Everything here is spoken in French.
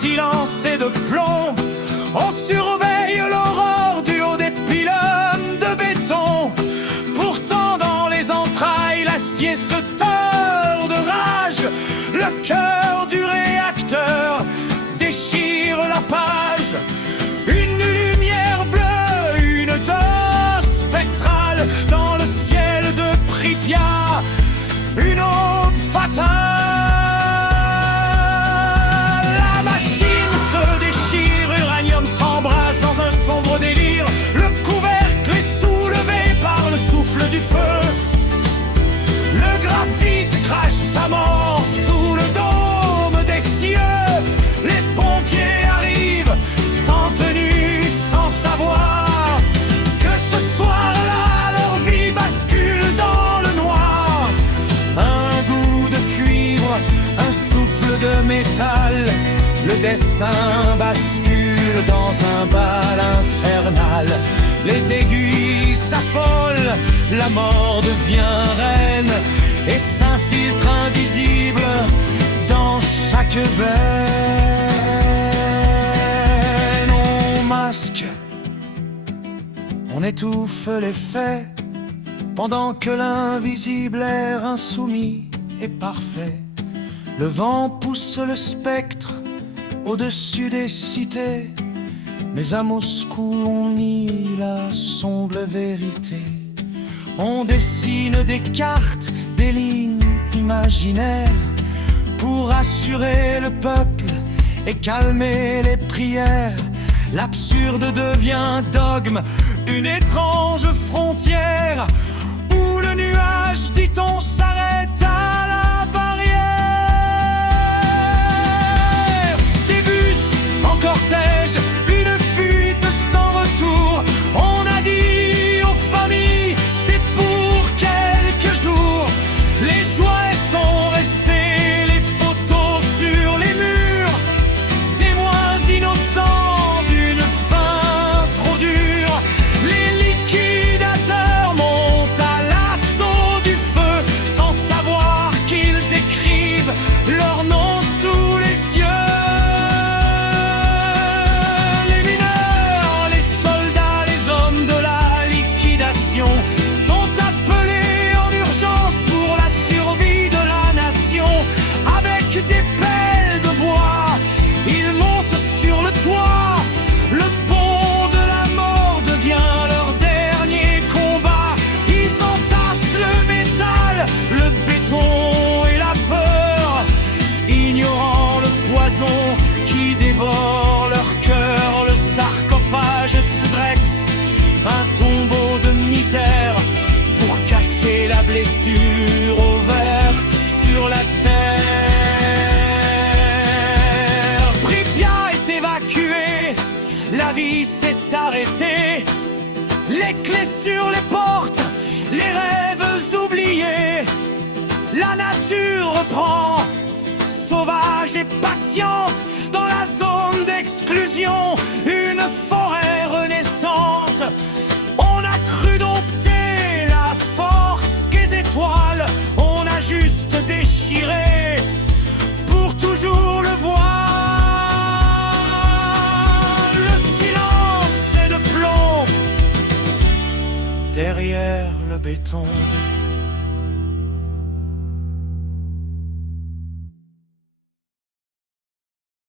silence est de plomb. On surveille l'aurore du haut des pylônes de béton. Pourtant dans les entrailles l'acier se tord de rage. Le cœur du réacteur déchire la page. Une lumière bleue, une dose spectrale dans le ciel de Pripyat. Une aube fatale. La machine se déchire, uranium s'embrase dans un sombre délire. Le couvercle est soulevé par le souffle du feu. Le graphite crache sa mort sous le dôme des cieux. Les pompiers arrivent sans tenue, sans savoir que ce soir-là leur vie bascule dans le noir. Un goût de cuivre, un souffle de métal. Le destin bascule dans un bal infernal. Les aiguilles s'affolent, la mort devient reine et s'infiltre invisible dans chaque veine. On masque, on étouffe les faits, pendant que l'invisible air insoumis est parfait. Le vent pousse le spectre au-dessus des cités, mais à Moscou on nie la sombre vérité. On dessine des cartes, des lignes imaginaires pour assurer le peuple et calmer les prières. L'absurde devient dogme, une étrange frontière où le nuage, dit-on, s'arrête à la barrière. Des bus en cortège, une fuite sans retour. On a dit aux familles, c'est pour quelques jours. Les jouets sont restés, les photos sur les murs, témoins innocents d'une fin trop dure. Les liquidateurs montent à l'assaut du feu sans savoir qu'ils écrivent leur nom sous les cieux. Les mineurs, les soldats, les hommes de la liquidation sont appelés en urgence pour la survie de la nation. Avec des pelles de bois, ils montent sur le toit. Le pont de la mort devient leur dernier combat. Ils entassent le métal, le béton et la peur, ignorant le poison qui dévore leur cœur. Le sarcophage se dresse, un tombeau de misère pour cacher la blessure ouverte sur la terre. Pripyat est évacué, la vie s'est arrêtée. Les clés sur les portes, les rêves oubliés. La nature reprend, sauvage et patiente, dans la zone d'exclusion, une forêt renaissante. On a cru dompter la force des étoiles, on a juste déchiré pour toujours le voir. Le silence est de plomb derrière le béton.